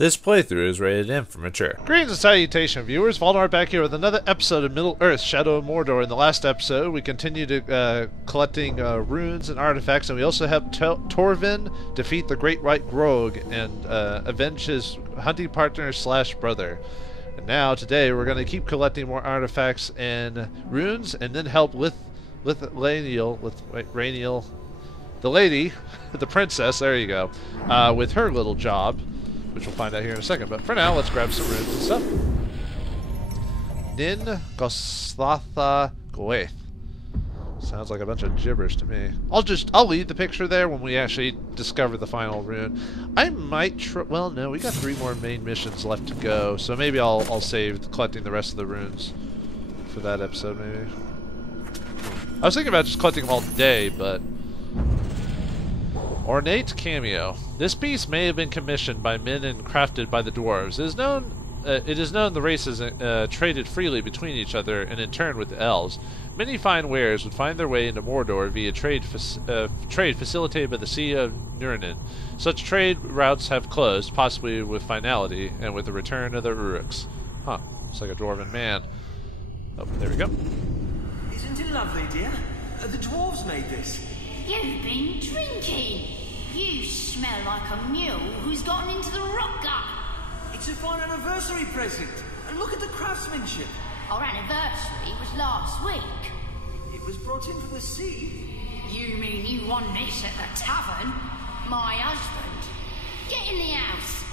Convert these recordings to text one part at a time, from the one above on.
This playthrough is rated M for mature. Greetings and salutation, viewers. Vauldemare back here with another episode of Middle-earth: Shadow of Mordor. In the last episode, we continued collecting runes and artifacts, and we also helped Torvin defeat the Great White Grog and avenge his hunting partner slash brother. And now, today, we're going to keep collecting more artifacts and runes, and then help Lithariel, the lady, the princess, there you go, with her little job, which we'll find out here in a second. But for now, let's grab some runes and stuff. Nin Goslatha Goeth. Sounds like a bunch of gibberish to me. I'll leave the picture there when we actually discover the final rune. I might well, no, we got 3 more main missions left to go, so maybe I'll save collecting the rest of the runes for that episode, maybe. I was thinking about just collecting them all today, but... Ornate cameo. This piece may have been commissioned by men and crafted by the dwarves. It is known the races traded freely between each other and in turn with the elves. Many fine wares would find their way into Mordor via trade facilitated by the Sea of Numen. Such trade routes have closed, possibly with finality, and with the return of the Uruks. Huh. Looks like a dwarven man. Oh, there we go. Isn't it lovely, dear? The dwarves made this. You've been drinking. You smell like a mule who's gotten into the rock gut. It's a fine anniversary present. And look at the craftsmanship. Our anniversary was last week. It was brought in from the sea. You mean you won this at the tavern? My husband. Get in the house.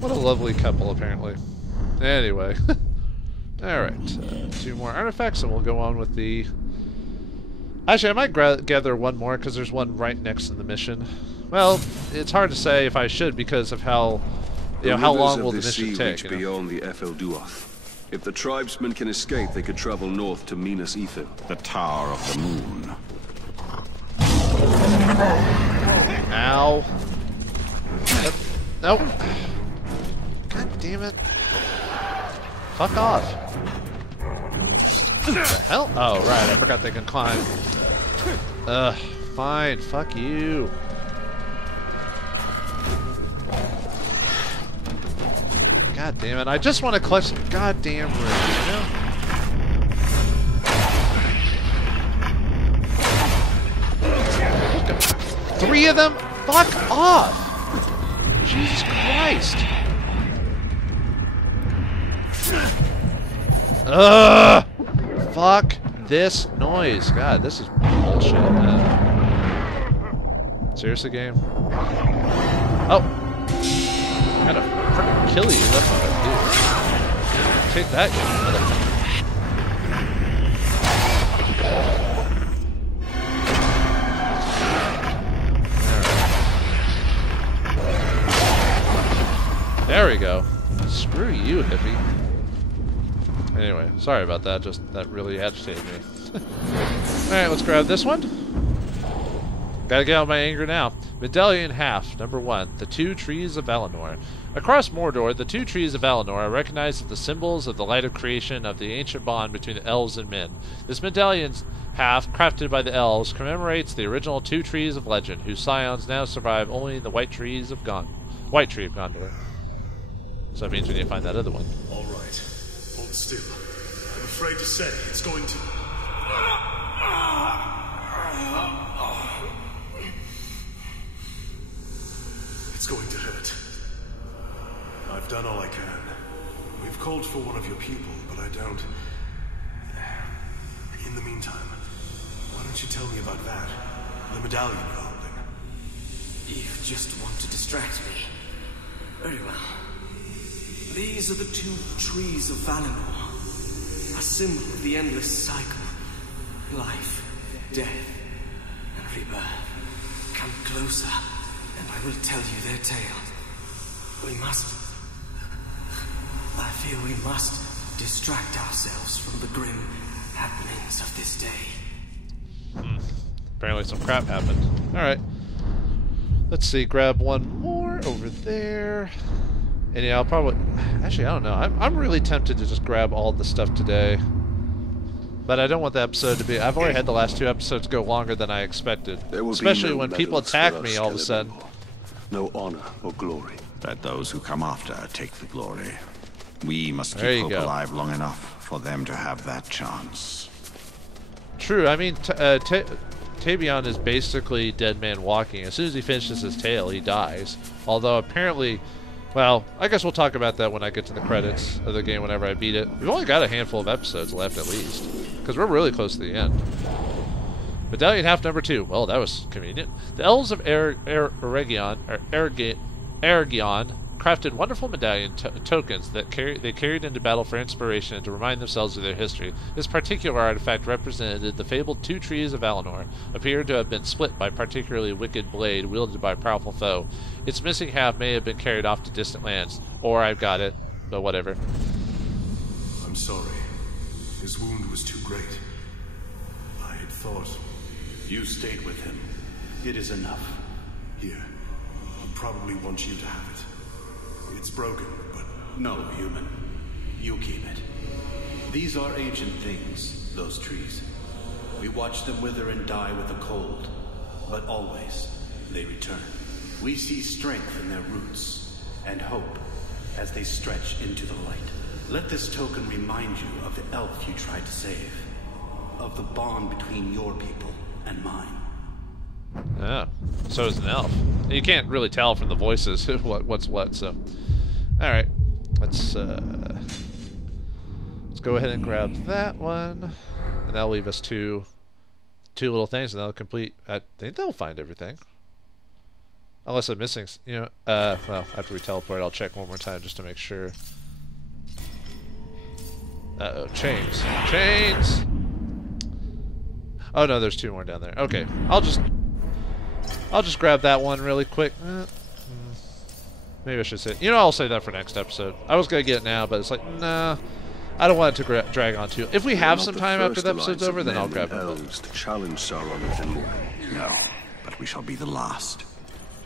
What a lovely couple, apparently. Anyway. Alright. 2 more artifacts, and we'll go on with the... Actually, I might gather one more, because there's one right next to the mission. Well, it's hard to say if I should, because of how... how long will the mission take? Beyond the Efelduath. If the tribesmen can escape, they could travel north to Minas Ithil, the Tower of the Moon. Ow. Nope. God damn it. Fuck off. What the hell? Oh, right, I forgot they can climb. Ugh, fine, fuck you. God damn it, I just want to collect some goddamn runes, you know? 3 of them? Fuck off! Jesus Christ! Ugh! Fuck this noise. God, this is bullshit. Seriously, game? Oh! I'm gonna frickin' kill you. That's what I do. Take that, you motherfucker. There we go. Screw you, hippie. Anyway, sorry about that. Just that really agitated me. Alright, let's grab this one. Gotta get out my anger now. Medallion half, number 1. The 2 Trees of Valinor. Across Mordor, the 2 Trees of Valinor are recognized as the symbols of the light of creation of the ancient bond between the elves and men. This medallion's half, crafted by the elves, commemorates the original 2 Trees of legend, whose scions now survive only in the White Tree of Gondor. So that means we need to find that other one. All right. Hold still. I'm afraid to say it's going to... It's going to hurt. I've done all I can. We've called for one of your people, but I don't... In the meantime, why don't you tell me about that? The medallion you're holding. You just want to distract me. Very well. These are the 2 Trees of Valinor, a symbol of the endless cycle. Life, death, and rebirth. Come closer, and I will tell you their tale. I feel we must distract ourselves from the grim happenings of this day. Apparently some crap happened. Alright. Let's see, grab one more over there. And yeah, I'll probably... Actually, I don't know. I'm really tempted to just grab all the stuff today. But I don't want the episode to be... I've already had the last 2 episodes go longer than I expected. Especially when people attack me all of a sudden. No honor or glory. Let those who come after take the glory. We must There keep you hope go. alive long enough for them to have that chance. True. I mean, Tabion is basically dead man walking. As soon as he finishes his tale, he dies. Although apparently, well, I guess we'll talk about that when I get to the credits of the game whenever I beat it. We've only got a handful of episodes left at least, because we're really close to the end. Medallion half number 2. Well, that was convenient. The elves of Aragion crafted wonderful medallion tokens that they carried into battle for inspiration and to remind themselves of their history. This particular artifact represented the fabled 2 trees of Valinor, appeared to have been split by a particularly wicked blade wielded by a powerful foe. Its missing half may have been carried off to distant lands, or I've got it, but whatever. I'm sorry. His wound was too great. I had thought... You stayed with him. It is enough. Here. He probably wants you to have it. It's broken, but... No, human. You keep it. These are ancient things, those trees. We watch them wither and die with the cold, but always they return. We see strength in their roots, and hope as they stretch into the light. Let this token remind you of the elf you tried to save, of the bond between your people and mine. Yeah, so is an elf. You can't really tell from the voices what's what, so... Alright, let's go ahead and grab that one. And that'll leave us two little things, and that'll complete... I think they'll find everything. Unless I'm missing... You know, well, after we teleport, I'll check one more time just to make sure. Uh-oh, chains. Chains! Oh no, there's 2 more down there. Okay, I'll just grab that one really quick. Maybe I should say, you know, I'll save that for next episode. I was gonna get it now, but it's like, nah, I don't want it to drag on too. If we have some time after the episode's over, then I'll grab it. Elves to challenge Sauron with them. No, but we shall be the last.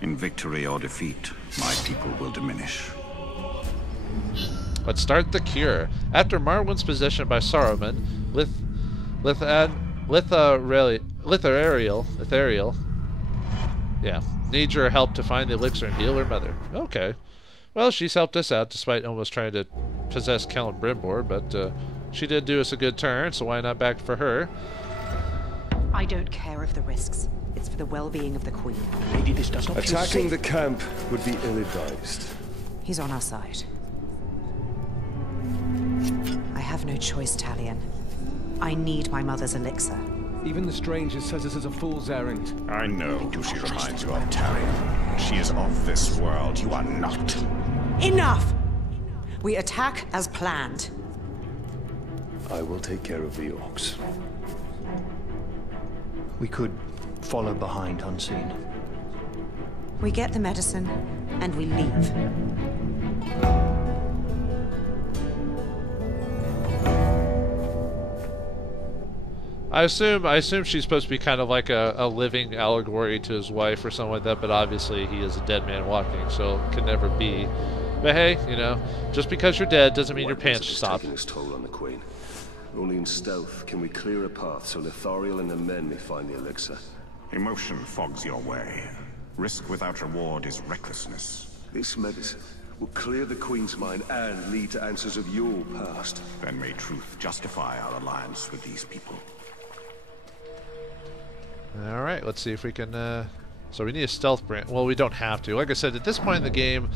In victory or defeat, my people will diminish. Let's start the cure. After Marwyn's possession by Saruman, Lithariel, yeah, needs your help to find the elixir and heal her mother. Okay. Well, she's helped us out despite almost trying to possess Kellen Brimbor, but she did do us a good turn, so why not back for her? I don't care of the risks. It's for the well-being of the Queen. Lady, this does not feel Attacking safe. the camp would be ill-advised. He's on our side. I have no choice, Talion. I need my mother's elixir. Even the stranger says this is a fool's errand. I know who she reminds you of, Tarion. She is of this world. You are not. Enough! We attack as planned. I will take care of the orcs. We could follow behind unseen. We get the medicine, and we leave. I assume she's supposed to be kind of like a living allegory to his wife or something like that, but obviously he is a dead man walking, so it can never be. But hey, you know, just because you're dead doesn't mean your pants stop. Taking its toll on the Queen. Only in stealth can we clear a path so Lithariel and the men may find the elixir. Emotion fogs your way. Risk without reward is recklessness. This medicine will clear the Queen's mind and lead to answers of your past. Then may truth justify our alliance with these people. Alright, let's see if we can, so we need a stealth brand. Well, we don't have to. Like I said, at this point in the game,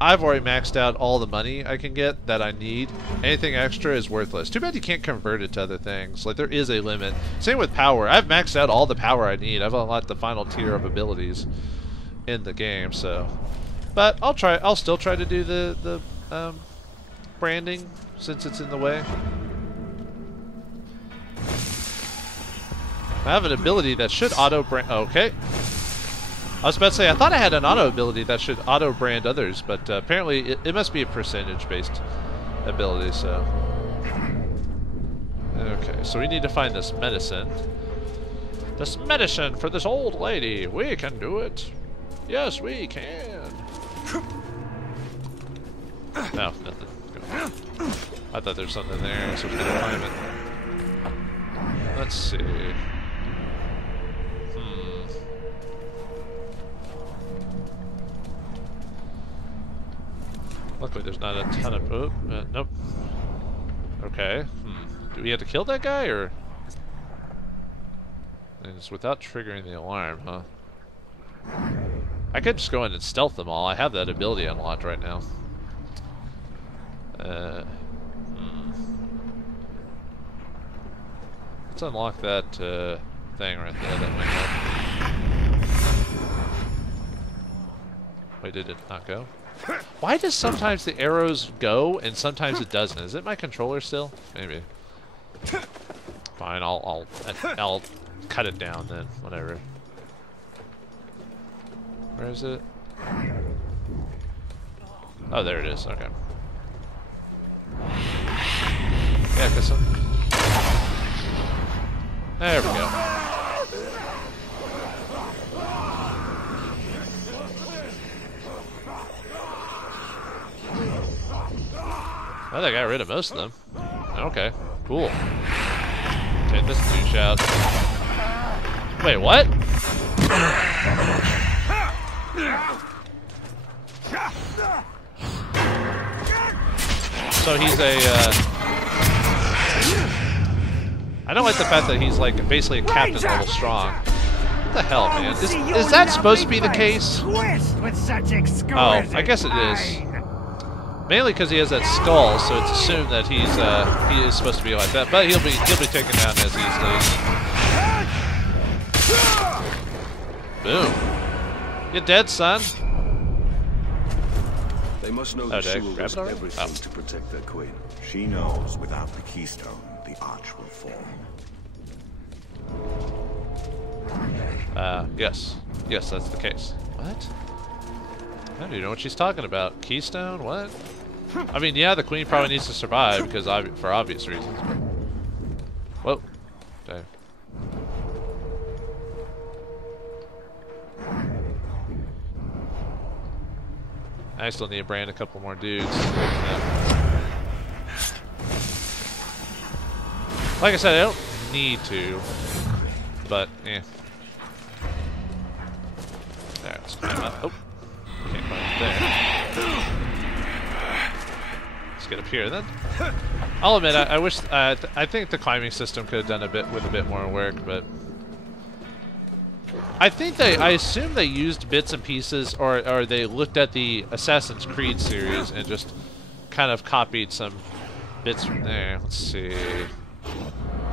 I've already maxed out all the money I can get that I need. Anything extra is worthless. Too bad you can't convert it to other things. Like, there is a limit. Same with power. I've maxed out all the power I need. I've unlocked the final tier of abilities in the game, so. But I'll still try to do the branding, since it's in the way. I have an ability that should auto-brand... Okay. I was about to say, I thought I had an auto ability that should auto-brand others, but apparently it must be a percentage-based ability, so... Okay, so we need to find this medicine. This medicine for this old lady. We can do it. Yes, we can. No, nothing. I thought there was something there, so we're gonna climb it. Let's see. Luckily, there's not a ton of. Oh, nope. Okay. Do we have to kill that guy, or? And it's without triggering the alarm, huh? I could just go in and stealth them all. I have that ability unlocked right now. Let's unlock that thing right there. That might help. Wait, did it not go? Why does sometimes the arrows go and sometimes it doesn't? Is it my controller still? Maybe. Fine, I'll cut it down then. Whatever. Where is it? Oh, there it is. Okay. Yeah, guess so. There we go. I think I got rid of most of them. Okay, cool. Take this douche out. Wait, what? So he's a, I don't like the fact that he's like basically a captain level strong. What the hell, man? Is that supposed to be the case? Oh, I guess it is. Mainly because he has that skull, so it's assumed that he is supposed to be like that. But he'll be taken down as easily. Boom. You're dead, son. They must know that Shul does everything to protect their queen. She knows without the keystone, the arch will fall. Yes. Yes, that's the case. What? I don't even know what she's talking about. Keystone? What? I mean, yeah, the queen probably needs to survive because for obvious reasons. But... Whoa. Dang. I still need to brand a couple more dudes. Yeah. Like I said, I don't need to, but yeah. There, let's climb up. Oh, can't climb up there. Let's get up here then. I'll admit, I wish. I think the climbing system could have done a bit more work, but. I assume they used bits and pieces, or they looked at the Assassin's Creed series and just kind of copied some bits from there. Let's see.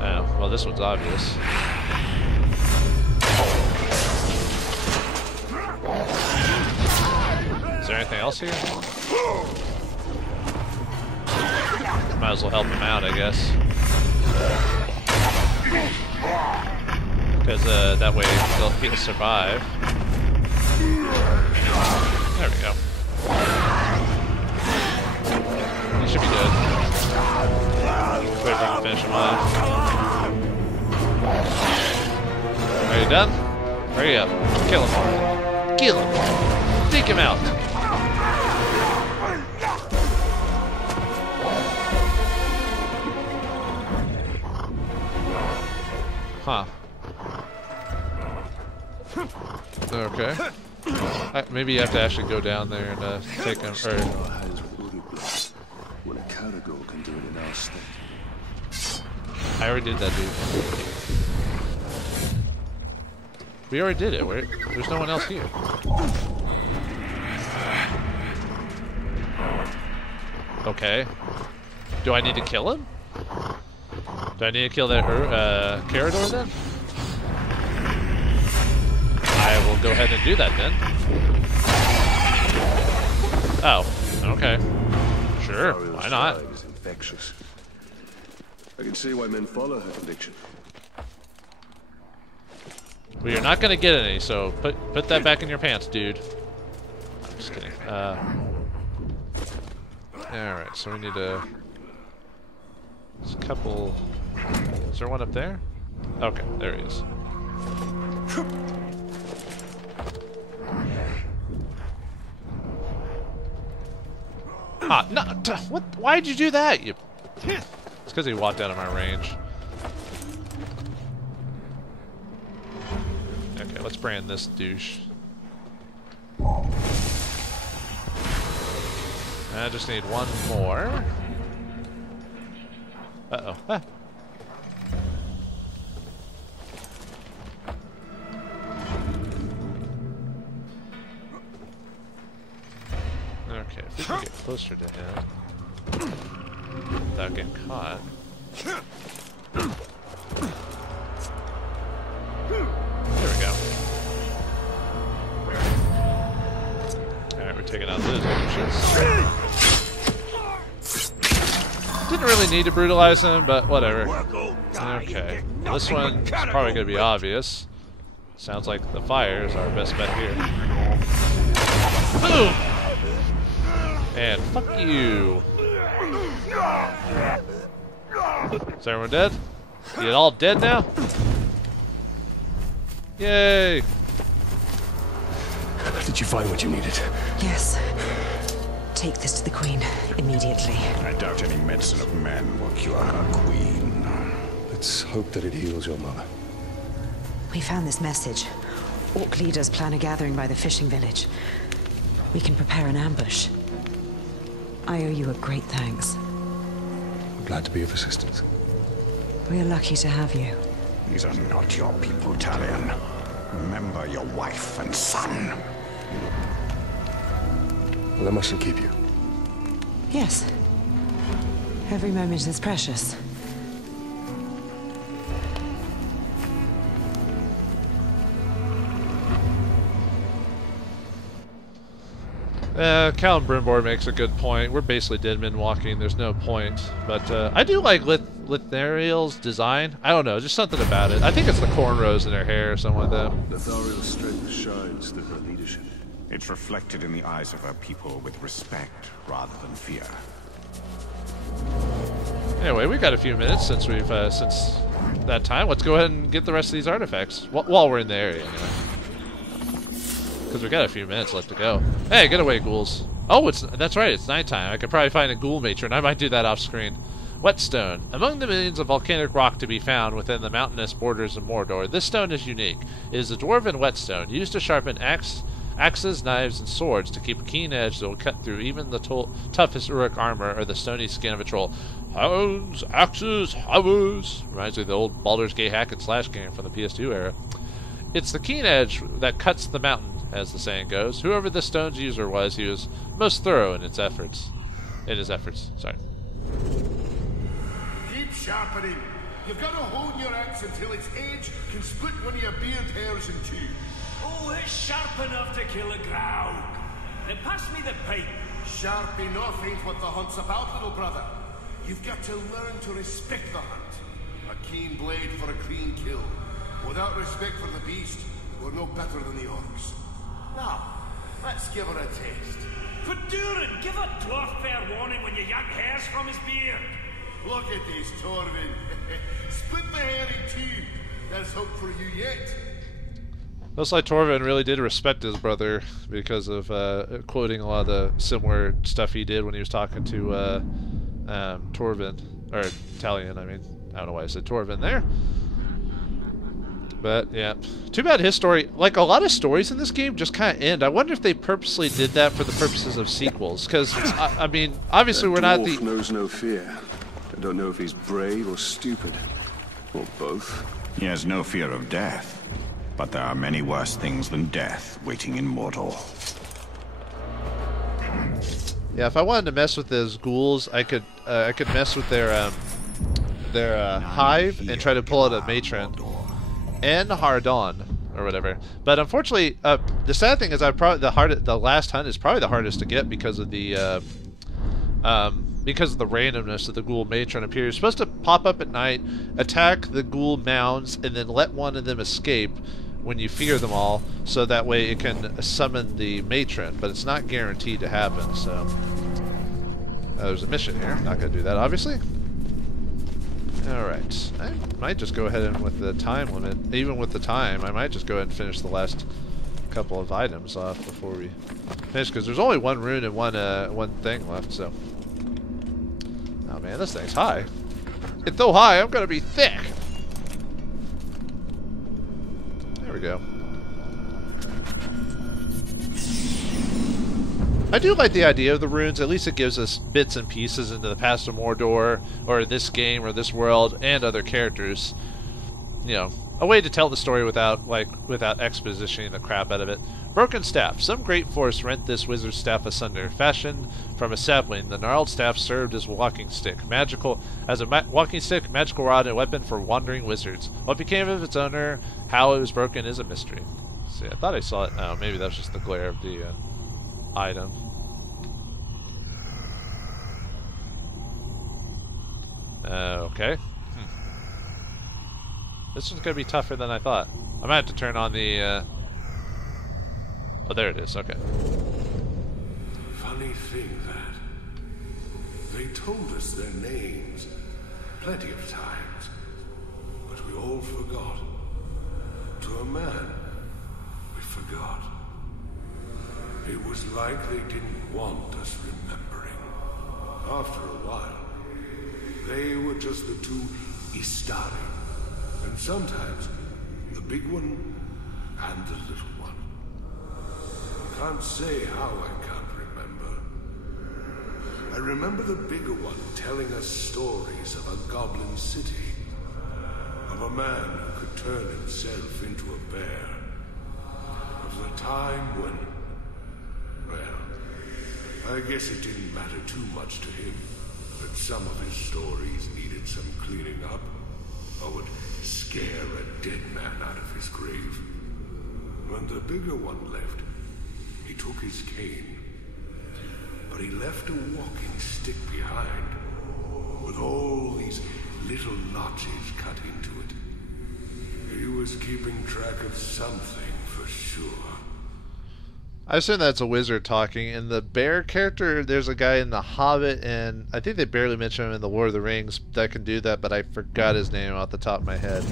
Oh, well, this one's obvious. Is there anything else here? Might as well help him out, I guess. Because that way he'll survive. There we go. He should be good. Wait for him to finish him off. Are you done? Hurry up. Kill him. Kill him. Take him out. Huh. Okay. Maybe you have to actually go down there and take him. When a Caragor can do it in our state. I already did that, dude. We already did it. There's no one else here. Okay. Do I need to kill him? Do I need to kill that Carador then? I will go ahead and do that then. Oh, okay. Sure, why not? Is infectious. I can see why men follow her conviction. Well, you're not gonna get any, so put that back in your pants, dude. I'm just kidding. Alright, so we need to... There's a couple... Is there one up there? Okay, there he is. Ah, no, what? Why'd you do that? It's because he walked out of my range. Okay, let's brand this douche. I just need one more. Uh-oh. Ah. Okay, if we can get closer to him without getting caught. There we go. Alright, we're taking out those douches. Didn't really need to brutalize him, but whatever. Okay, this one's probably going to be obvious. Sounds like the fire is our best bet here. Boom! And fuck you. Is everyone dead? You all dead now? Yay! Did you find what you needed? Yes. Take this to the Queen immediately. I doubt any medicine of men will cure our queen. Let's hope that it heals your mother. We found this message. Orc leaders plan a gathering by the fishing village. We can prepare an ambush. I owe you a great thanks. I'm glad to be of assistance. We are lucky to have you. These are not your people, Talion. Remember your wife and son. Well, I mustn't keep you. Yes. Every moment is precious. Callum Brimbor makes a good point. We're basically dead men walking. There's no point. But I do like Lithariel's design. I don't know, just something about it. I think it's the cornrows in her hair or something like that. Lithariel's strength shines through her leadership. It's reflected in the eyes of her people with respect rather than fear. Anyway, we've got a few minutes since we've since that time. Let's go ahead and get the rest of these artifacts while we're in the area. Anyway. Because we've got a few minutes left to go. Hey, get away, ghouls. Oh, that's right, it's nighttime. I could probably find a ghoul matron. I might do that off screen. Whetstone. Among the millions of volcanic rock to be found within the mountainous borders of Mordor, this stone is unique. It is a dwarven whetstone, used to sharpen axes, knives, and swords to keep a keen edge that will cut through even the toughest Uruk armor or the stony skin of a troll. Hounds, axes, hammers. Reminds me of the old Baldur's Gate hack and slash game from the PS2 era. It's the keen edge that cuts the mountain, as the saying goes. Whoever the stone's user was, he was most thorough in his efforts. Sorry. Keep sharpening. You've got to hone your axe until its edge can split one of your beard hairs in two. Oh, it's sharp enough to kill a growl. Then pass me the pipe. Sharp enough ain't what the hunt's about, little brother. You've got to learn to respect the hunt. A keen blade for a clean kill. Without respect for the beast, we're no better than the orcs. Now, let's give her a taste. For Durin, give a dwarf fair warning when you yank hairs from his beard. Look at this, Torvin. Split the hair in two. There's hope for you yet. Looks like Torvin really did respect his brother because of quoting a lot of the similar stuff he did when he was talking to Torvin, or Talion, I mean. I don't know why I said Torvin there. But, yeah. Too bad his story, like a lot of stories in this game, just kind of end. I wonder if they purposely did that for the purposes of sequels. Because, I mean, obviously we're not the... Dwarf knows no fear. I don't know if he's brave or stupid. Or both. He has no fear of death. But there are many worse things than death waiting in Mordor. Yeah, if I wanted to mess with those ghouls, I could mess with their hive and try to pull out a matron. And Hardon, or whatever. But unfortunately, the sad thing is, the last hunt is probably the hardest to get because of the randomness of the ghoul matron appears. You're supposed to pop up at night, attack the ghoul mounds, and then let one of them escape when you fear them all, so that way it can summon the matron. But it's not guaranteed to happen. So there's a mission here. Not gonna do that, obviously. Alright, I might just go ahead and with the time limit, even with the time, I might just go ahead and finish the last couple of items off before we finish, because there's only one rune and one thing left, so. Oh man, this thing's high. It's so high, I'm gonna be thick! There we go. I do like the idea of the runes. At least it gives us bits and pieces into the past of Mordor, or this game, or this world, and other characters. You know, a way to tell the story without expositioning the crap out of it. Broken staff. Some great force rent this wizard's staff asunder. Fashioned from a sapling, the gnarled staff served as a walking stick. Walking stick, magical rod, and a weapon for wandering wizards. What became of its owner, how it was broken, is a mystery. See, I thought I saw it. Oh, maybe that's just the glare of the item. Okay. This one's gonna be tougher than I thought. I might have to turn on the, Oh, there it is, okay. Funny thing that they told us their names plenty of times, but we all forgot. To a man, we forgot. It was like they didn't want us remembering. After a while, they were just the two Istari. And sometimes, the big one and the little one. Can't say how I can't remember. I remember the bigger one telling us stories of a goblin city. Of a man who could turn himself into a bear. Of the time when... Well, I guess it didn't matter too much to him that some of his stories needed some cleaning up. Or would scare a dead man out of his grave. When the bigger one left, he took his cane. But he left a walking stick behind, with all these little notches cut into it. He was keeping track of something for sure. I assume that's a wizard talking. In the bear character, there's a guy in The Hobbit, and I think they barely mention him in The Lord of the Rings that can do that, but I forgot his name off the top of my head.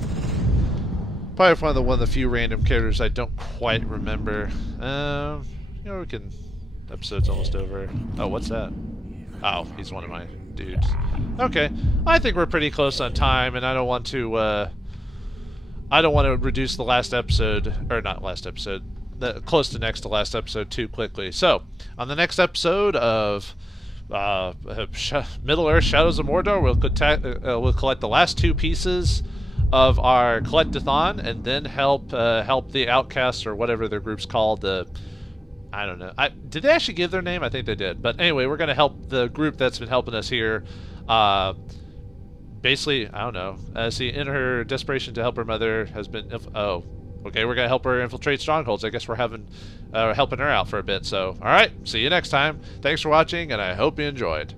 Probably one of the few random characters I don't quite remember. You know, we can... Episode's almost over. Oh, what's that? Oh, he's one of my dudes. Okay, I think we're pretty close on time, and I don't want to reduce the last episode, or not last episode, close to next to last episode too quickly. So, on the next episode of Middle-earth Shadows of Mordor, we'll collect the last two pieces of our collectathon, and then help the outcasts, or whatever their group's called. I don't know. Did they actually give their name? I think they did. But anyway, we're going to help the group that's been helping us here. Basically, I don't know. In her desperation to help her mother has been... Okay, we're going to help her infiltrate strongholds. I guess we're helping her out for a bit. So, alright, see you next time. Thanks for watching, and I hope you enjoyed.